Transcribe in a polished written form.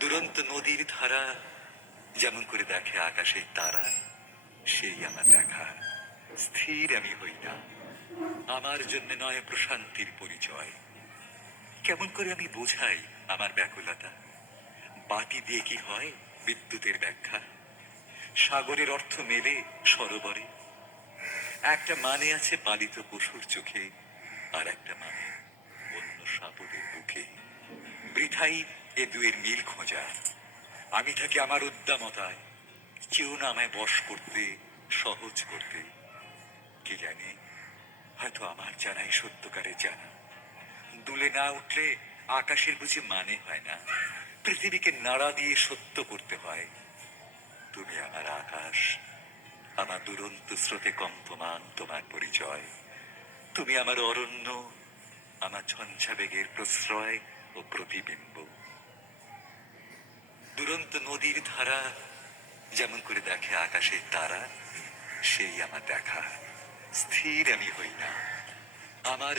দুরন্ত নদীর ধারা যেমন করে দেখে আকাশের তারা, সেই আমার দেখা। স্থির আমি হই না, আমার জন্য নয় প্রশান্তির পরিচয়। কেমন করে আমি বোঝাই আমার ব্যাকুলতা? বাতি দিয়ে কি হয় বিদ্যুতের ব্যাখ্যা? সাগরের অর্থ মেলে সরোবরে। একটা মানে আছে পালিত পশুর চোখে, আর একটা মানে অন্য সাপদের বুকে। বৃথাই এ দুয়ের মিল খোঁজা। আমি থাকি আমার উদ্দামতায়, কেউ না আমায় বশ করতে, সহজ করতে। কে জানে, হয়তো আমার জানাই সত্যকারের জানা। দুলে না উঠলে আকাশের বুঝি মানে হয় না। পৃথিবীকে নাড়া দিয়ে সত্য করতে হয়। তুমি আমার আকাশ, আমার দুরন্ত স্রোতে কম্পমান তোমার পরিচয়। তুমি আমার অরণ্য, আমার ঝঞ্ঝা বেগের প্রশ্রয় ও প্রতিবিম্ব। দুরন্ত নদীর ধারা যেমন করে দেখে আকাশের তারা, সেই আমার দেখা। স্থির আমি হই না, আমার